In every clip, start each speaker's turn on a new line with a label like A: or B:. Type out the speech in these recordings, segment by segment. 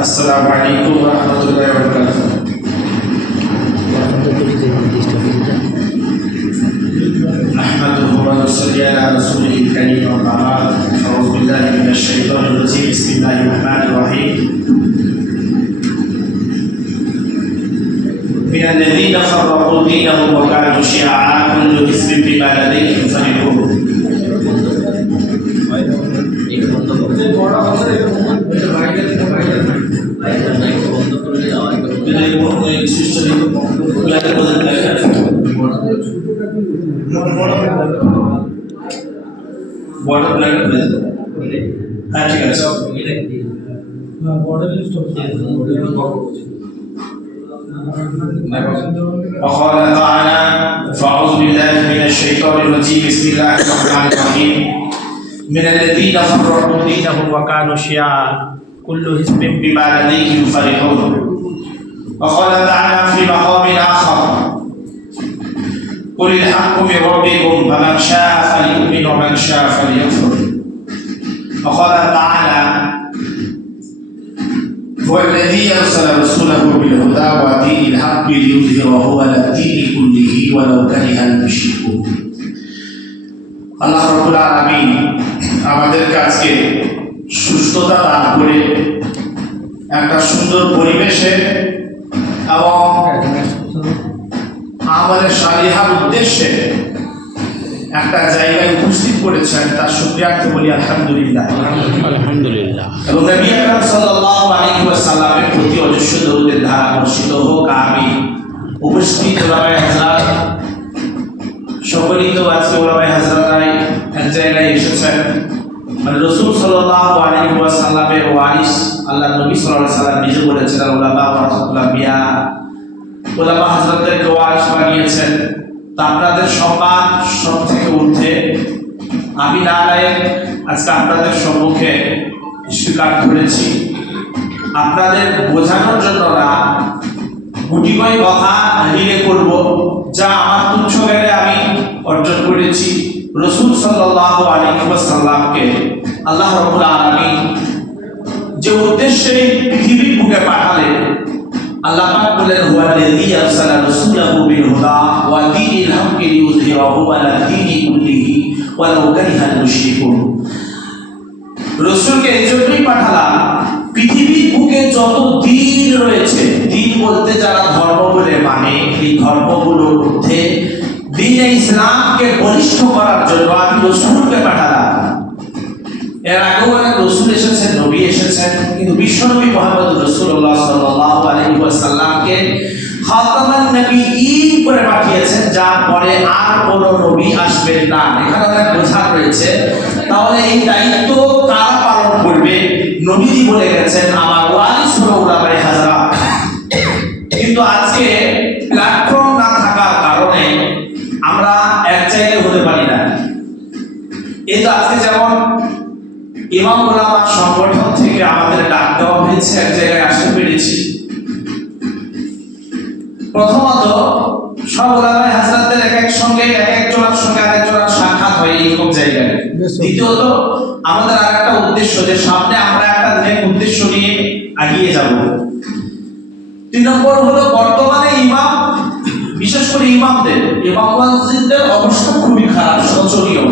A: السلام عليكم ورحمة الله وبركاته. نحمده ونصلي على رسوله الكريم وما أعوذ بالله من الشيطان الرجيم. بسم الله الرحمن الرحيم. من الذين فرقوا دينهم وكانوا شيعا كل حزب بما لديهم فرحون water plant with hatching so وقال تعالى فأعوذ بالله من الشيطان الرجيم. بسم الله الرحمن الرحيم. من الذين فرقوا دينهم وكانوا شيعا كل حزب بما لديهم فرحون. وقال تعالى في مقام آخر قل الحق من ربكم فمن شاء فليؤمن ومن شاء فليكفر وقال تعالى هو الذي أرسل رسوله بالهدى ودين الحق ليظهره على الدين كله ولو كره المشركون আল্লাহ রব্বুল আলামিন আমাদেরকে আজকে সুস্থতা দান করে একটা সুন্দর পরিবেশে এবং আমাদের সালিহার উদ্দেশ্যে একটা জায়গায় উপস্থিত করেছেন তার শুক্রিয়ার্থে বলি আলহামদুলিল্লাহ।
B: আলহামদুলিল্লাহ।
A: এবং নবী আকরাম সাল্লাল্লাহু আলাইহি ওয়াসাল্লামের প্রতি অজস্র দরুদের ধারা বর্ষিত হোক আমি উপস্থিত ওলামায়ে আজকে ওলামায়ে এক জায়গায় এসেছেন। মানে রসুল সাল্লাল্লাহু আলাইহি ওয়াসাল্লামের ওয়ারিস আল্লাহ নবী সাল্লাল্লাহু আলাইহি সাল্লাম নিজে বলেছেন ওলামা ওলামা হযরতদেরকে ওয়ারিস বানিয়েছেন আপনাদের সম্মান সব থেকে ঊর্ধ্বে। আমি নারায়ণ আজকে আপনাদের সম্মুখে স্বীকার করেছি। আপনাদের বোঝানোর জন্য না গুটিকয় কথা রিলে করব, যা আমার তুচ্ছ জ্ঞানে আমি অর্জন করেছি। রসুল সাল্লাল্লাহু আলাইহি ওয়াসাল্লামকে আল্লাহ রাব্বুল আলামিন যে উদ্দেশ্যে পৃথিবীর বুকে পাঠালেন আল্লাহ পাক বলেন আরসালা রাসূলাহু বিল হুদা ওয়া দীনিল লিইয়ুযহিরাহু আলা দীনি কুল্লিহি কারিহাল মুশরিকুন। এই জন্যই পাঠালাম, পৃথিবীর বুকে যত দিন রয়েছে, দিন বলতে যারা ধর্ম বলে মানে এই ধর্মগুলোর মধ্যে দিন ইসলামকে বলিষ্ঠ করার জন্য আমি রসুলকে পাঠালাম। কিন্তু বিশ্বনবী মোহাম্মদ রসুল্লাহ ওয়াসাল্লামকে খাতামান নবীয়ীন করে পাঠিয়েছেন পরে আর কোনো নবী আসবেন না। এখানে বোঝা রয়েছে, তাহলে এই দায়িত্ব কারা পালন করবে? নবীজি বলে গেছেন, আমার হাজরা। কিন্তু আজকে প্ল্যাটফর্ম না থাকার কারণে আমরা এক জায়গায় হতে পারি না। এই তো আজকে যেমন ইমাম ওলামা সংগঠন থেকে আমাদের ডাক দেওয়া হয়েছে এক জায়গায় আসতে পেরেছি। প্রথমত সব ওলামায়ে হাজরাতদের এক এক সঙ্গে এক একজনের সঙ্গে আরেক জনের সাক্ষাৎ হয় এইরকম জায়গায়। দ্বিতীয়ত আমাদের আর একটা উদ্দেশ্য যে সামনে আমরা একটা নেক উদ্দেশ্য নিয়ে এগিয়ে যাব। তিন নম্বর হলো বর্তমানে ইমাম বিশেষ করে ইমামদের ইমাম মসজিদদের অবস্থা খুবই খারাপ শোচনীয়।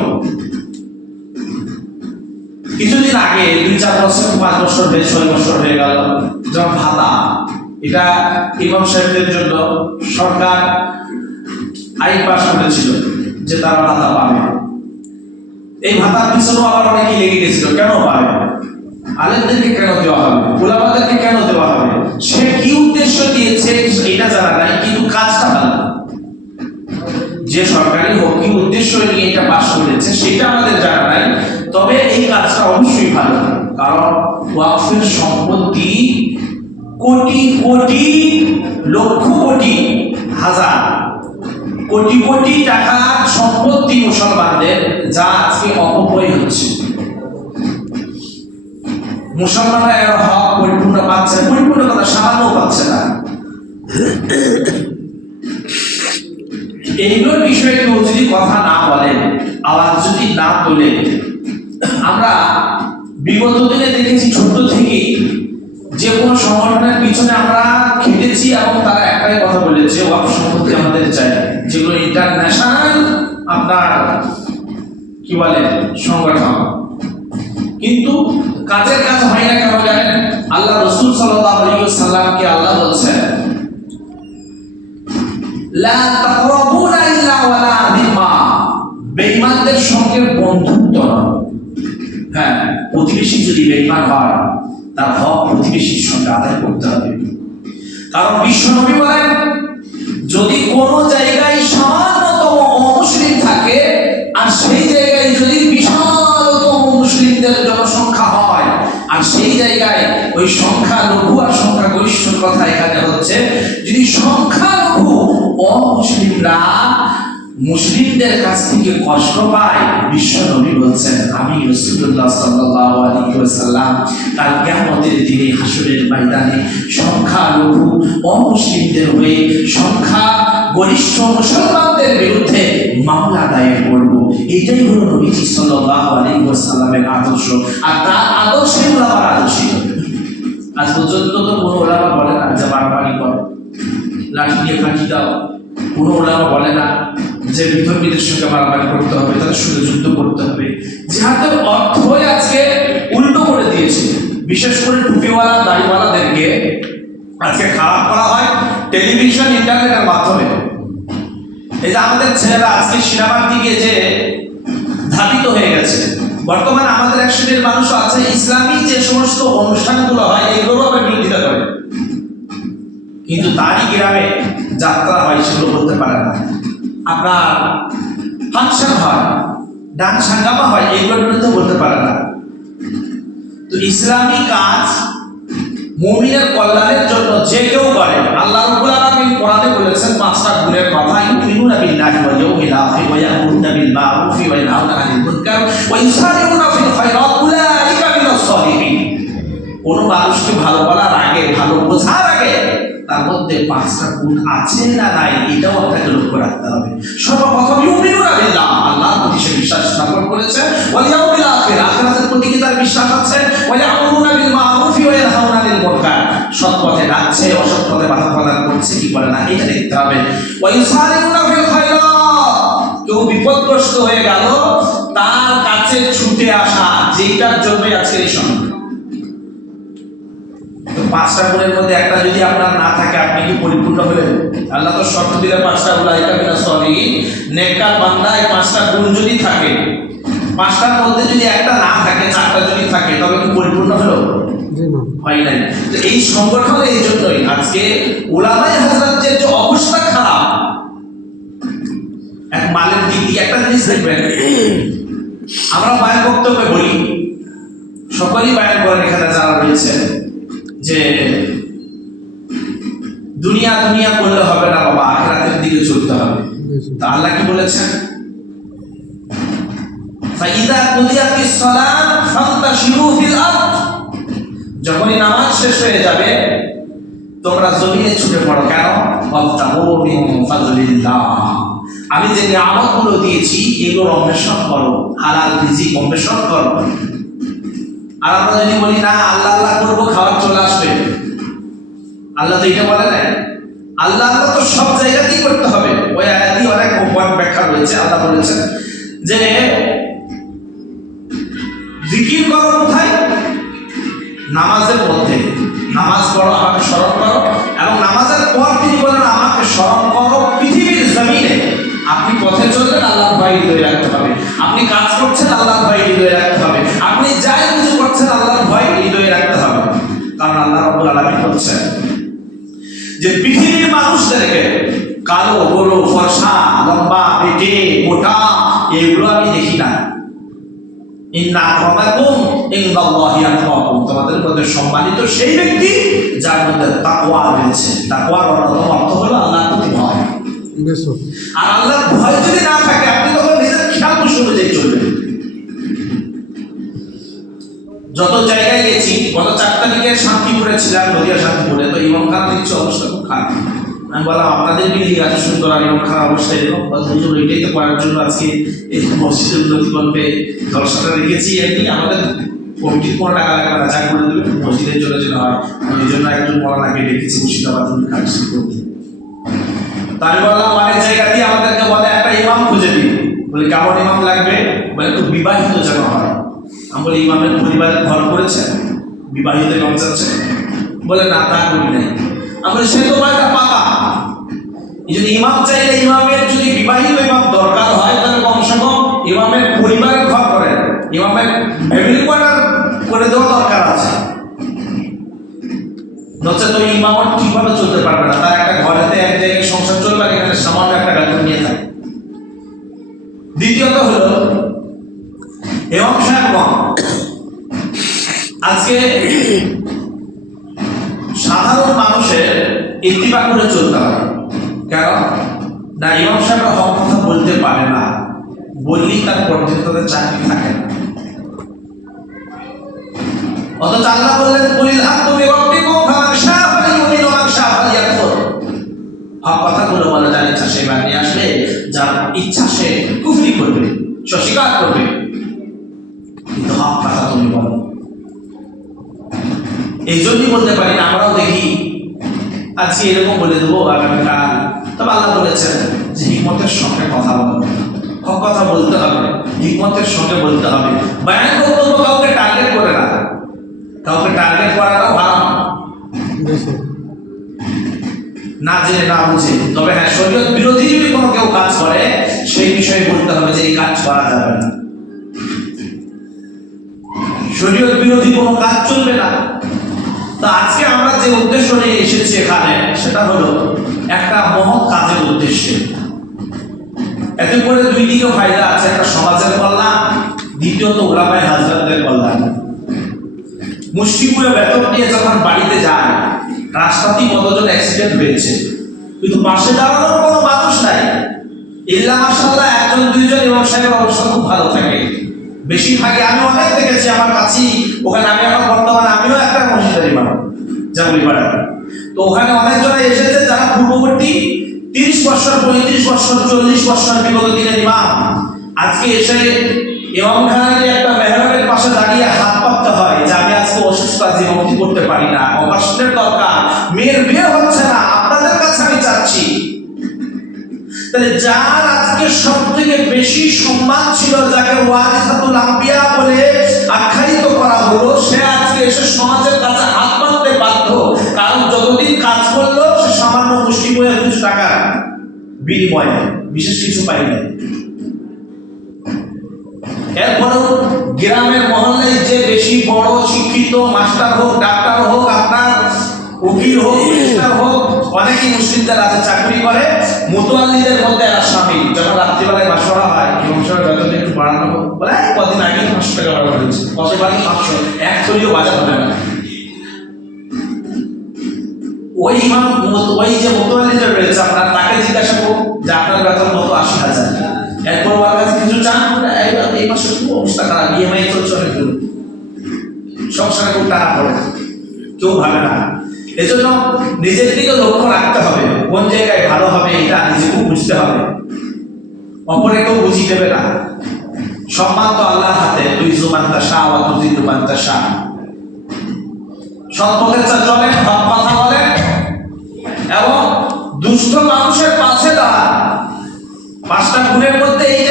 A: কিছুদিন আগে দুই চার বছর পাঁচ বছর হয়ে, ছয় বছর হয়ে গেল যেমন ভাতা, এটা ইমাম সাহেবদের জন্য সরকার আইন পাশ করেছিল যে তারা ভাতা পাবে। এই ভাতার পিছনেও আবার অনেকেই লেগে গেছিল কেন পাবে? আলেমদেরকে কেন দেওয়া হবে? গোলামাদেরকে কেন দেওয়া হবে? সে কি উদ্দেশ্য দিয়েছে, এটা জানা নাই, কিন্তু কাজটা ভালো। যে সরকারি হোক কি উদ্দেশ্য নিয়ে এটা পাশ করেছে, সেটা আমাদের জানা নাই। তবে এই কাজটা অবশ্যই ভালো, কারণ ওয়াকফের সম্পত্তি কোটি কোটি, লক্ষ কোটি, হাজার, কোটি কোটি টাকার সম্পত্তি মুসলমানদের যা আজকে অপব্যয় হচ্ছে। মুসলমানরা এর হক পরিপূর্ণ পাচ্ছে পরিপূর্ণ কথা সামান্য পাচ্ছে না। এইগুলোর বিষয়ে কেউ যদি কথা না বলেন, আওয়াজ যদি না তোলে আমরা বিগত দিনে দেখেছি ছোট থেকেই যে যে কোনো সংগঠনের পিছনে আমরা খেটেছি এবং তারা একটাই কথা বলেছে ওয়াক সম্পত্তি আমাদের চাই, যেগুলো ইন্টারন্যাশনাল আপনার, কি বলে, সংগঠন। কিন্তু কাজের কাজ হয় না কেন জানেন? আল্লাহ রসুল সাল্লাল্লাহু আলাইহি ওয়াসাল্লামকে আল্লাহ বলছেন, লা যিম্মা সঙ্গে বন্ধুত্ব নয়। হ্যাঁ প্রতিবেশী যদি বেঈমান হয়, তার হক প্রতিবেশীর সঙ্গে আদায় করতে হবে। কারণ বিশ্বনবী বলেন, যদি কোনো জায়গায় সামান্যতম অমুসলিম থাকে, আর সেই জায়গায় যদি বিশালতম মুসলিমদের জনসংখ্যা হয়, আর সেই জায়গায় ওই সংখ্যা লঘু আর সংখ্যা গরিষ্ঠ কথা এখানে হচ্ছে, যদি সংখ্যা অমুসলিমরা মুসলিমদের কাছ থেকে কষ্ট পায়, বিশ্ব নবী বলছেন, আমি আলাইহি ওয়াসাল্লাম কাল কিয়ামতের দিনে হাসুরের ময়দানে সংখ্যা লঘু অমুসলিমদের হয়ে সংখ্যা গরিষ্ঠ মুসলমানদের বিরুদ্ধে মামলা দায়ের করব। এটাই হলো নবীজি সাল্লাল্লাহু আলাইহি ওয়াসাল্লামের আদর্শ, আর তার আদর্শে ওলামার আদর্শই হবে আজ পর্যন্ত তো কোনো ওলামা বলে না যে বারবারই করো। লাঠি দিয়ে ফাঁকি দাও, কোনো ওলামা বলে না যে বিধর্মীদের সঙ্গে মারামারি করতে হবে, তাদের সঙ্গে যুদ্ধ করতে হবে। জিহাদের অর্থই আজকে উল্টো করে দিয়েছে, বিশেষ করে টুপিওয়ালা, দাড়িওয়ালাদেরকে আজকে খারাপ করা হয় টেলিভিশন, ইন্টারনেটের মাধ্যমে। এই যে আমাদের ছেলেরা আজকে সিনেমার দিকে যে ধাবিত হয়ে গেছে, বর্তমানে আমাদের এক শ্রেণির মানুষ আছে, ইসলামী যে সমস্ত অনুষ্ঠানগুলো হয়, এগুলো আবার বিরোধিতা করে। কিন্তু তারই গ্রামে যাত্রা হয়, সেগুলো বলতে পারে না। আপনার ফাংশন হয় ডান্স সাঙ্গামা হয় এগুলোর বিরুদ্ধে বলতে পারে না। তো ইসলামী কাজ মুমিনের কল্যাণের জন্য যে কেউ করে, আল্লাহ রাব্বুল আলামিন কোরআনে বলেছেন, পাঁচটা গুণের কথা, ইউমিনুনা বিল্লাহি ওয়াল ইয়াউমিল আখির ওয়া ইয়ামুরুনা বিল মা'রুফি ওয়া ইয়ানহাউনা আনিল মুনকার ওয়া ইউসারিউনা ফিল খায়রাত, উলাইকা মিনাস সালিহিন। কোন মানুষকে ভালো বলার আগে, ভালো বোঝার আগে তার মধ্যে পাঁচটা গুণ আছে না নাই, এটাও আপনাকে লক্ষ্য রাখতে হবে। সর্বপ্রথম আল্লাহর প্রতি সে বিশ্বাস স্থাপন করেছে। ওয়াল আখির, আখিরাতের প্রতি কি তার বিশ্বাস আছে? ওয়া বিল ওয়া ইয়ানহাউনা মুনকার সৎ পথে অসৎ পথে বাধা প্রদান করছে, কি করে না, এটা দেখতে হবে। ওয়া ইউসারিউনা ফিল খায়রাত কেউ বিপদগ্রস্ত হয়ে গেল, তার কাছে ছুটে আসা, যেটার জন্যই আজকে এই তো পাঁচটা গুণের মধ্যে একটা যদি আপনার না থাকে আপনি কি পরিপূর্ণ হলেন? আল্লাহ তো শর্ত দিলে পাঁচটা গুণ এটা বিনা সরি নেককার বান্দায় পাঁচটা গুণ যদি থাকে পাঁচটার মধ্যে যদি একটা না থাকে চারটা যদি থাকে তবে কি পরিপূর্ণ হলো? হয় নাই। তো এই সংগঠন এই জন্যই। আজকে ওলামাই হাজরাতের যে অবস্থা খারাপ এক মালের দিক দিয়ে একটা জিনিস দেখবেন আমরা বায়ের বক্তব্যে বলি সকলেই বায়ান করেন এখানে যারা রয়েছে যে দুনিয়া দুনিয়া করলে হবে না বাবা আখেরাতের দিকে চলতে হবে। তা আল্লাহ কি বলেছেন? ফাইদা কুদিয়াতিস সালাত ফান্তাশিরু ফিল আরদ। যখনই নামাজ শেষ হয়ে যাবে তোমরা জমিনে ছুটে পড়ো। কেন? আমি যে নিয়ামতগুলো দিয়েছি এগুলো অন্বেষণ করো। হালাল রিজিক অন্বেষণ করো। আর আমরা যদি বলি, না, আল্লাহ আল্লাহ করব, খাবার চলে আসবে। আল্লাহ তো এটা বলে নাই। আল্লাহ আল্লাহ তো সব জায়গাতেই করতে হবে। ওই আয়াতি অনেক ব্যাখ্যা রয়েছে, আল্লাহ বলেছেন যে, জিকির করো কোথায়? নামাজের মধ্যে। নামাজ পড়ো, আমাকে স্মরণ করো এবং নামাজের পর তিনি বলেন, আমাকে স্মরণ করো পৃথিবীর জমিনে। আপনি পথে চললেন আল্লাহর ভয় হৃদয়ে রাখতে হবে আপনি কাজ করছেন, আল্লাহর ভয় হৃদয়ে রাখতে হবে কারণ আল্লাহ রব্বুল আলামিন বলছেন যে পৃথিবীর মানুষদেরকে কালো ফর্সা লম্বা পেটে মোটা এগুলো আমি দেখি না। তোমাদের মধ্যে সম্মানিত সেই ব্যক্তি যার মধ্যে তাকওয়া রয়েছে। তাকওয়ার অন্যতম অর্থ হলো আল্লাহর প্রতি ভয়। আর আল্লাহর ভয় যদি না থাকে আপনি তখন নিজের খেয়াল অনুযায়ী চলবেন যত জায়গায় গেছি গত চার তারিখে শান্তিপুরে ছিলাম, নদিয়া, শান্তিপুরে। তো ইমাম খান দেখছি অবস্থা খুব খারাপ। আমি বললাম আপনাদের বিল্ডিং আছে সুন্দর আর ইমাম খান অবস্থা এরকম? এটাই তো করার জন্য আজকে এই মসজিদের উন্নতি করবে দর্শকরা রেখেছি এমনি আমাদের কমিটির কোনো টাকা লাগবে না, যা করে দেবে, মসজিদের জন্য যেন হয়। এই জন্য একজন মরানাকে ডেকেছি, মুর্শিদাবাদ কালেকশন করতে। তাই বললাম, অনেক জায়গা দিয়ে আমাদেরকে বলে, একটা ইমাম খুঁজে দিন। বলে, কেমন ইমাম লাগবে? বলে একটু বিবাহিত যেন হয়। আমি বলি, ইমামের পরিবারে ঘর করেছে? বিবাহিত ইমাম চাচ্ছে বলে, না, তা করি নাই। আমি বলি, সে তো একটা এই জন্য ইমাম চাইলে ইমামের যদি বিবাহিত ইমাম দরকার হয়, তাহলে কমসে কম ইমামের পরিবারের ঘর করেন। ইমামের ফ্যামিলি কোয়ার্টার করে দেওয়া দরকার আছে। নচেত ওই ইমামত ঠিকভাবে চলতে পারবে না। তার একটা ঘরেতে এক জায়গায় সংসার চলবে আর এখানে সামান্য একটা বেতন নিয়ে থাকে। দ্বিতীয়ত হলো ইমাম সাহেবগণ আজকে সাধারণ মানুষের ইত্তিবা করে চলতে হয় কেন? না, ইমাম সাহেবরা হক কথা বলতে পারে না। বললেই তার পর্যন্ত তাদের চাকরি থাকে না। অথচ আল্লাহ বললেন ফালিয়াকফুর হক কথাগুলো বলে, যার ইচ্ছা সে বাদ নিয়ে আসবে যার ইচ্ছা সে কুফরি করবে সে অস্বীকার করবে। কিন্তু হক কথা তুমি বলো। এই জন্যই বলতে পারি না, আমরাও দেখি। আজকে এরকম বলে দেবো আগামীকাল তবে আল্লাহ বলেছেন যে হিকমতের সঙ্গে কথা বলো। হক কথা বলতে হবে, হিকমতের সঙ্গে বলতে হবে। বায়ান বক্তব্য কাউকে টার্গেট করে না। কাউকে টার্গেট করাটাও হারাম। না জেনে, না বুঝে। তবে হ্যাঁ শরীয়ত বিরোধী যদি কোনো কেউ কাজ করে, সেই বিষয়ে বলতে হবে যে এই কাজ করা যাবে না। শরীয়ত বিরোধী কোনো কাজ চলবে না। তা আজকে আমরা যে উদ্দেশ্য নিয়ে এসেছি এখানে, সেটা হলো একটা মহৎ কাজের উদ্দেশ্যে। এতে করে দুই দিকে ফায়দা আছে, একটা সমাজের কল্যাণ, দ্বিতীয়ত ওলামায় হাজরাতদের কল্যাণ। মুষ্টিপুরে বেতন নিয়ে যখন বাড়িতে যায়, রাস্তাতেই কতজন অ্যাক্সিডেন্ট হয়েছে। কিন্তু পাশে দাঁড়ানোর কোনো মানুষ নাই। ইল্লা মাসাল্লাহ একজন, দুইজন এবং সাহেবের অবস্থা খুব ভালো থাকে। বেশিরভাগই আমি অনেক দেখেছি, আমার কাছেই ওখানে আমি এখন বর্তমানে আমিও একটা মসজিদের ইমাম জামুলিপাড়া তো ওখানে অনেকজন এসেছে যারা পূর্ববর্তী তিরিশ বছর, পঁয়ত্রিশ বছর, চল্লিশ বছর বিগত দিনের ইমাম। আজকে এসে ইমাম খানের একটা মেহরাবের পাশে দাঁড়িয়ে হাত পাততে হয় যে আমি আজকে অসুস্থ আছি মুক্তি করতে পারি না, অপারেশনের দরকার, মেয়ের বিয়ে হচ্ছে না, আপনাদের কাছে আমি চাচ্ছি। তাহলে যার সব বেশি সম্মান ছিল যাকে ওয়ারিসাতুল আম্বিয়া বলে আখ্যায়িত করা হলো, সে আজকে এসে সমাজের কাছে হাত পাততে বাধ্য। কারণ যতদিন কাজ করল, সে সামান্য মুষ্টি বয়ে কিছু টাকা বিনিময়ে বিশেষ কিছু পাইনি এরপরেও গ্রামের মহল্লায় যে বেশি বড় শিক্ষিত মাস্টার হোক, ডাক্তার হোক, আপনার উকিল হোক হোক অনেকেই মুসলিমদের আছে চাকরি করে, মুতোয়াল্লিদের মধ্যে এরা স্বামী। যখন রাত্রিবেলায় বাসরা হয় এবং সব বেতন একটু বাড়ানো হোক বলে কদিন আগে পাঁচশো টাকা বাড়ানো হয়েছে। কত বাড়ি? পাঁচশো। এক থলিও বাজার হবে না। ওই ইমাম ওই যে মোতোয়াল্লিদের রয়েছে, আপনার তাকে জিজ্ঞাসা করুন যে আপনার বেতন কত? আশি হাজার। এরপর ওর কাছে কিছু চান "এই মাসে খুব অবস্থা খারাপ? ইএমআই চলছে অনেক সংসারে খুব টাকা পড়ে। কেউ ভাবে না। এজন্য নিজের দিকে লক্ষ্য রাখতে হবে, কোন জায়গায় ভালো হবে এটা নিজেকেও বুঝতে হবে। অপরে কেউ বুঝিয়ে দেবে না। সম্মান তো আল্লাহর হাতে তুই জুমান তাসা ওয়া তুই জুমান তাসা সৎপথের চলেন হক কথা বলেন এবং দুষ্ট মানুষের পাশে দাঁড়ান পাঁচটা গুণের মধ্যে এই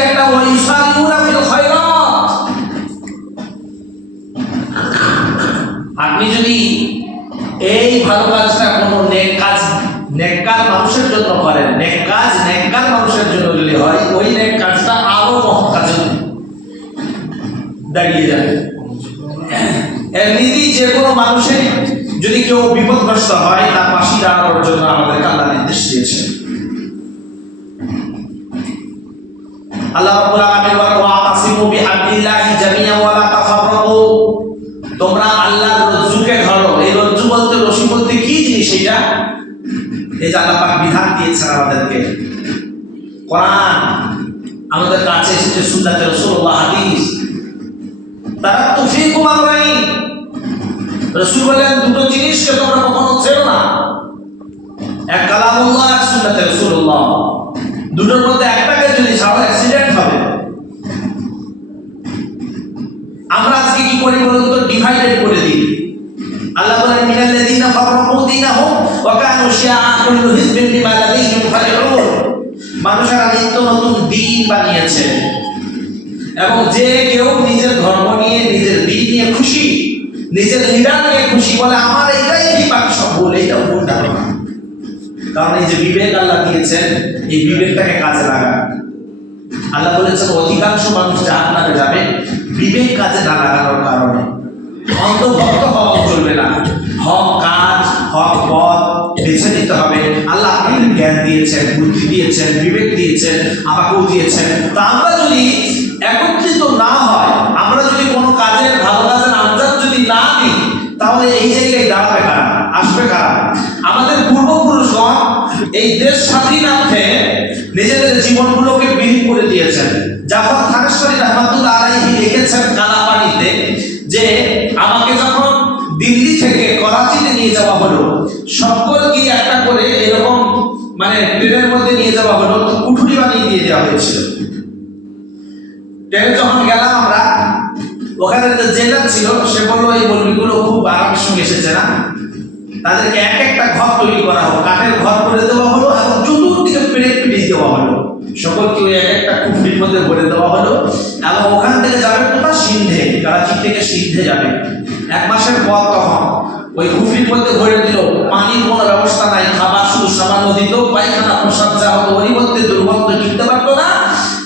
A: ভালো কাজটা কোনো নেক কাজ মানুষের জন্য করেন নেক কাজ মানুষের জন্য যদি হয়, ওই নেক কাজটা আরও মহৎ দাঁড়িয়ে যাবে। এমনিতেই যে কোনো মানুষের, যদি কেউ বিপদগ্রস্ত হয়, তার পাশে দাঁড়ানোর জন্য আল্লাহ নির্দেশ আল্লাহ রাব্বুল আলামিন ওয়া জামিআন ওয়া লা তোমরা আল্লাহর রজ্জুকে ধরো এই রজ্জু বলতে রশি বলতে কি জিনিস এটা এই যে আল্লাহ বিধান দিয়েছেন আমাদেরকে। কোরআন আমাদের কাছে এসেছে সুন্নাতে রাসূলুল্লাহ হাদিস। তারা তুফিকুম আমরাইন রাসূল বলেন, দুটো জিনিসকে তোমরা কখনো ছেড়ো না। এক কালামুল্লাহ এক সুন্নাতে রাসূলুল্লাহ। দুটোর মধ্যে একটাকে যদি ছাড়ো অ্যাক্সিডেন্ট হবে। আমরা আজকে কি করি বলুন তো? ডিভাইডেড করে দিন আল্লাহ বলেন মিনাল্লাযীনা ফাররাকু দীনাহুম ওয়া কানু শিয়াআ কুল্লু হিজবিন বিমা লাদাইহিম ফারিহুন মানুষেরা নিত্য নতুন দিন বানিয়েছে। এবং যে কেউ নিজের ধর্ম নিয়ে, নিজের দিন নিয়ে খুশি, নিজের লিডার খুশি বলে আমার এটাই কি বাকি সব বলে এটা ভুলটা কারণ এই যে বিবেক আল্লাহ দিয়েছেন, এই বিবেকটাকে কাজে লাগান। আল্লাহ বলেছেন, অধিকাংশ মানুষ জাহান্নামে যাবে, বিবেক কাজে না লাগানোর কারণে। অন্তর্ভুক্ত হওয়া চলবে না। হক কাজ, হক পথ বেছে নিতে হবে। আল্লাহ আপনাকে জ্ঞান দিয়েছেন, বুদ্ধি দিয়েছেন, বিবেক দিয়েছেন, আমাকেও দিয়েছেন। তা আমরা যদি একত্রিত না হয়, আমরা যদি কোনো কাজের ভালো কাজের আন্দাজ যদি না তাহলে এই জায়গায় দাঁড়াবে কারা? আসবে কারা? আমাদের পূর্বপুরুষগণ এই দেশ স্বাধীনার্থে নিজেদের জীবনগুলোকে বিলীন করে দিয়েছেন। জাফর থানেশ্বরী রহমাতুল্লাহ আলাইহি লিখেছেন কালাপানিতে যে আমাকে যাওয়া হলো। সকলকে একটা করে এরকম মানে ট্রেনের মধ্যে নিয়ে যাওয়া হলো, কুঠুরি বানিয়ে দিয়ে দেওয়া হয়েছিল। ট্রেনে যখন গেলাম আমরা, ওখানে যে জেলার ছিল, সে বলল, এই বলবিগুলো খুব আরামের সঙ্গে এসেছে না? তাদেরকে এক একটা ঘর তৈরি করা হলো, কাঠের ঘর করে দেওয়া হলো এবং চতুর্দিকে পেরেক পিটিয়ে দেওয়া হলো। সকলকে ওই এক একটা কুফরির মধ্যে ভরে দেওয়া হলো এবং ওখান থেকে যাবে কোথাও সিন্ধে করাচি থেকে সিন্ধে যাবে। এক মাসের পর তখন ওই কুফরির মধ্যে ভরে দিল। পানির কোনো ব্যবস্থা নাই, খাবার শুধু সামান্য দিত, পায়খানা, প্রসাদ যা হতো, ওরই মধ্যে দুর্গন্ধ কিনতে পারতো না,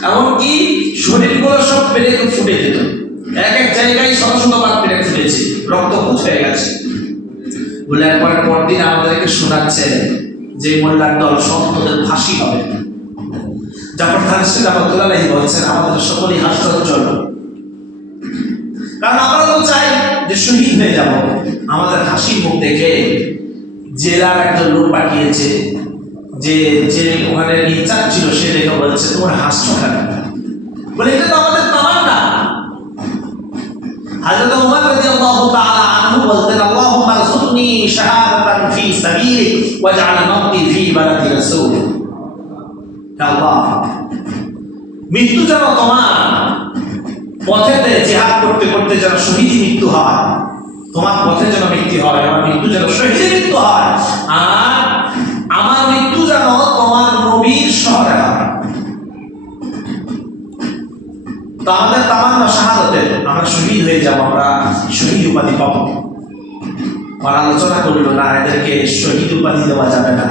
A: এমনকি শরীরগুলো সব পেরেকে ফুটে যেত। এক এক জায়গায় শত শতবার পেরেক ফুটেছে, রক্ত পুষ হয়ে গেছে। বলে একবার পরদিন আমাদেরকে শোনাচ্ছে যে মোল্লার দল সব তোদের ফাঁসি হবে। জাফর খান রহমতুল্লাহ বলছেন, আমাদের সকলেই হাস্যজ্জ্বল। কারণ আমরা শহীদ হয়ে যাব। আমাদের হাসি মুখ দেখে জেলার একজন লোক পাঠিয়েছে যে যে ওখানে ইনচার্জ ছিল, সে দেখে বলছে, তোমার হাসছো কেন? বলে, এটা তো আমাদের হযরত উমর রাদিয়াল্লাহু তাআলা আনহু বলতেন, আল্লাহুম্মা রযুকনি শাহাদাতান ফি সাবিলিক ওয়াজআল মাউতি ফি রাসূল। আল্লাহ, মৃত্যু যেন তোমার পথেতে জিহাদ করতে করতে যেন শহীদ মৃত্যু হয়, তোমার পথে যেন মৃত্যু হয়, আমার মৃত্যু যেন শহীদ মৃত্যু হয়, আর আমার মৃত্যু যেন তোমার নবীর শহরে হয়। তো তামান্না শাহাদতে আমরা শহীদ হয়ে যাব, আমরা শহীদ উপাধি পাবো। আর আলোচনা করল, না, এদেরকে শহীদ উপাধি দেওয়া যাবে না।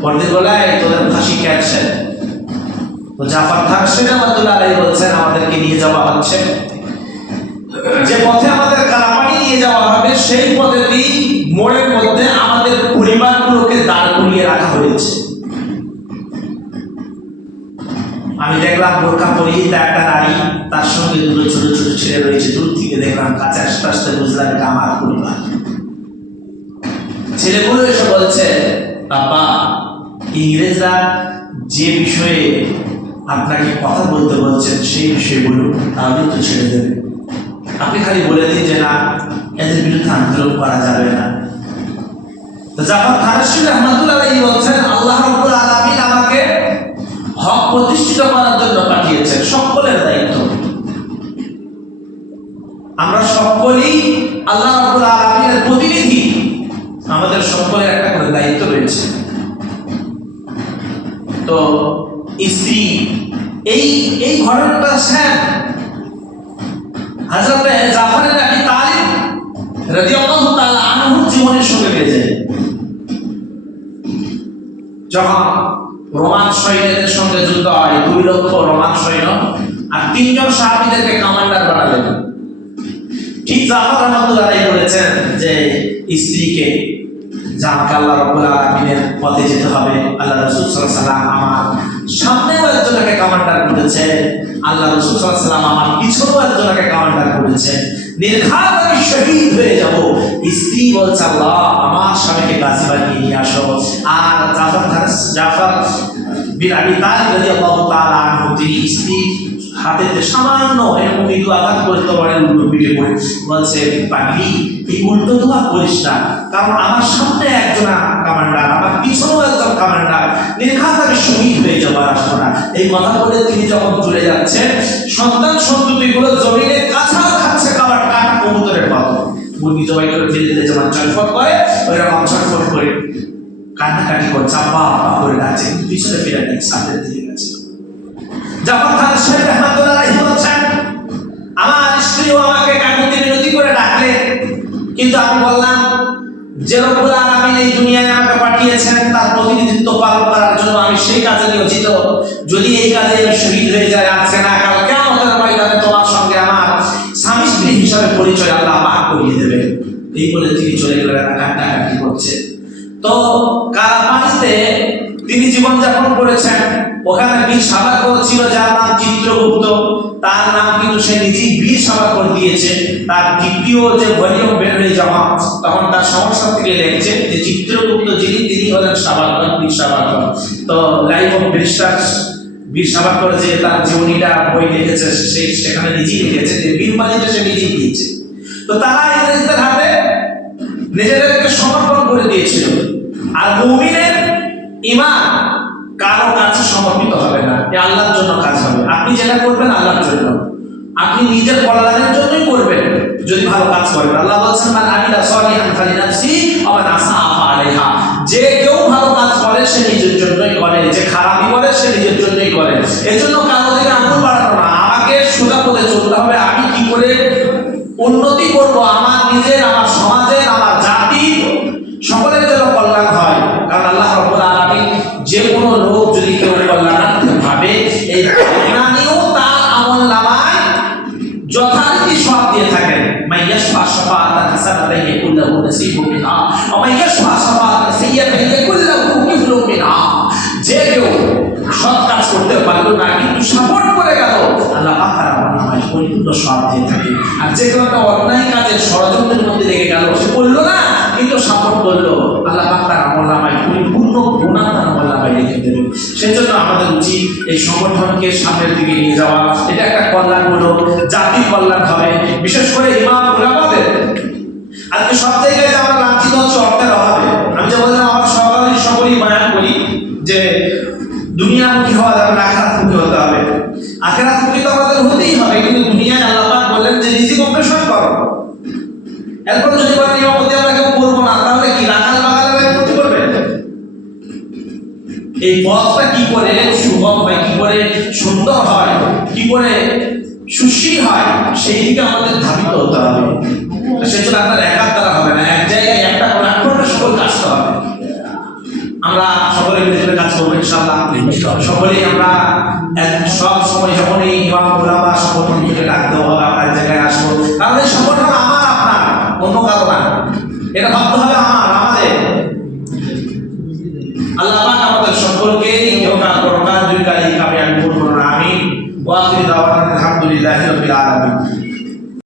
A: পরদিন বলায় তোদের ফাঁসি ক্যান্সেল তো জাফর খান সিনেমাতুল্লাহ আলাই বলছেন, আমাদেরকে নিয়ে যাওয়া হচ্ছে। যে পথে আমাদের কালাপানি নিয়ে যাওয়া হবে, সেই পথেতেই মোড়ের মধ্যে আমাদের পরিবারগুলোকে দাঁড় করিয়ে রাখা হয়েছে। আমি দেখলাম বোরখা পরিহিত একটা নারী, তার সঙ্গে দুটো ছোট ছোট ছেলে রয়েছে। দূর থেকে দেখলাম কাছে আস্তে আস্তে বুঝলাম এটা আমার পরিবার। ছেলেগুলো এসে বলছে, বাবা, ইংরেজরা যে বিষয়ে আপনাকে কথা বলতে বলছেন, সেই বিষয়ে বলুন তাহলে তো ছেড়ে দেবে। আপনি খালি বলে দিন যে না, এদের বিরুদ্ধে আন্দোলন করা যাবে না। জাফর খারসি রহমতুল্লাহ বলছেন, আল্লাহ রাব্বুল আলামিন আমাকে হক প্রতিষ্ঠিত করার জন্য পাঠিয়েছেন। সকলের দায়িত্ব। আমরা সকলেই আল্লাহ রাব্বুল আলামিনের প্রতিনিধি। আমাদের সকলের একটা করে দায়িত্ব রয়েছে। তো স্ত্রী, এই এই ঘটনাটা স্যার আনহুর জীবনের সঙ্গে যখন রোমান সৈন্যদের সঙ্গে যুদ্ধ হয়, দুই লক্ষ রোমান সৈন্য আর তিনজন সাহাবীদেরকে কমান্ডার বানালেন। ঠিক জাফর বলেছেন যে স্ত্রীকে পথে যেতে হবে। আল্লাহ রাসূল সাল্লাম আমার সামনেও একজনকে কমান্ডার করেছে। আল্লাহ রাসূল সাল্লাম আমার পিছনেও একজনকে কমান্ডার করেছে। নির্ঘাত হয়ে যাব। আমার স্বামীকে গাছি বানিয়ে নিয়ে আসো। আর জাফর জাফর বিন আবি তালিব হাতেতে সামান্য এরকম করতে পারে পিঠে করে বলছে পাগলি এই দোয়া না। কারণ আমার সামনে একজন কামান্ডার আমার পিছনেও একজন কামান্ডার নির্ঘাত আমি শহীদ হয়ে এই কথা বলে তিনি যখন চলে সন্তান জমিনে কাঁচা খাচ্ছে খাবার কাঠ কবুতরের মুরগি জবাই করে ফেলে দিলে যেমন চটফট করে, ওইরকম চটফট করে কান্নাকাটি করছে। করে ডাকছে। পিছনে ফিরে নেই সামনের দিকে গেছে। যখন খান সাহেব রহমাতুল্লাহ বলছেন আমার স্ত্রীও আমাকে কিন্তু আমি বললাম, যে রব্বুল আলামিন এই দুনিয়ায় আমাকে পাঠিয়েছেন তার প্রতিনিধিত্ব পালন করার জন্য আমি সেই কাজে নিয়োজিত। যদি এই কাজে শহীদ হয়ে যাই আজকে না কাল কেমন ময়দানে তোমার সঙ্গে আমার স্বামী স্ত্রী হিসাবে পরিচয় আল্লাহ পাক করিয়ে দেবে এই বলে তিনি চলে গেলেন কান্নাকাটি করছে। তো কারাপানিতে তিনি জীবনযাপন করেছেন। ওখানে বীর সাবাকর ছিল, যার নাম চিত্রগুপ্ত। তার নাম কিন্তু সে নিজেই বীর সাবাকর দিয়েছে। তার দ্বিতীয় যে ভলিউম বের হয়ে যাওয়া, তখন তার সমস্যা থেকে লেগেছে যে চিত্রগুপ্ত যিনি, তিনি হলেন সাবাকর বীর সাবাকর তো লাইফ অফ ব্রিস্টার বীর সাবাকর যে তার জীবনীটা বই লিখেছে সেই সেখানে নিজেই লিখেছে যে বীর সে নিজেই দিয়েছে। তো তারা ইংরেজদের হাতে নিজেদেরকে সমর্পণ করে দিয়েছিল। আর মুমিনের ইমান কারও কাছে সমর্পিত হবে না এ আল্লাহর জন্য কাজ হবে। আপনি যেটা করবেন, আল্লাহর জন্য। আপনি নিজের কল্যাণের জন্যই করবেন, যদি ভালো কাজ করেন। আল্লাহ বলছেন, মান আমিলা সলিহান ফালিনাফসি ওয়া মান আসাআ আলাইহা। যে কেউ ভালো কাজ করে, সে নিজের জন্যই করে। যে খারাপই করে, সে নিজের জন্যই করে। এজন্য কারও দিকে আঙুল বাড়ানো না। আমাকে সোজা পথে চলতে হবে। আমি কি করে উন্নতি করব? আমার নিজের, আমার আল্লাহ আমল নামায় পরিপূর্ণ সব দিয়ে থাকে। আর যে আমাদের উচিত এই সংগঠনকে সামনের দিকে নিয়ে যাওয়া। এটা একটা কল্যাণমূলক জাতির কল্যাণ হবে। বিশেষ করে ইমাম আজকে সব জায়গায় আমরা লাঞ্ছিত হচ্ছে অর্থের অভাবে। আমি বললাম সকালে সকলেই বয়ান করি যে দুনিয়ামুখী হওয়া যাবে না হতে হবে। তো আমাদের হতেই হবে, কিন্তু দুনিয়ায় আল্লাহ বললেন যে করো। এরপর যদি বলেন আমরা কেউ করব না, তাহলে কি রাখাল এই পথটা কি করে সুগম হয়, কি করে সুন্দর হয়, কি করে সুশীল হয়, সেই দিকে আমাদের ধাবিত হতে হবে। সেজন্য আপনার একার দ্বারা হবে না এক জায়গায় একটা করে আক্রমণে সকল কাজতে হবে। আমরা সকলে মিলে কাজ করব ইনশাআল্লাহ। সকলেই আমরা সব সময় যখনই ইমাম ওলামা সংগঠন থেকে ডাক দেওয়া হবে আমরা এক জায়গায় আসব। এই সংগঠন আমার আপনার অন্য কারও না। এটা ভাবতে হবে আমার আমাদের। আল্লাহ পাক আমাদের সকলকে ইহকাল পরকাল দুই কালই কামিয়াবি করুন আমিন। ওয়া আখির দাওয়ানা আলহামদুলিল্লাহি রাব্বিল আলামিন।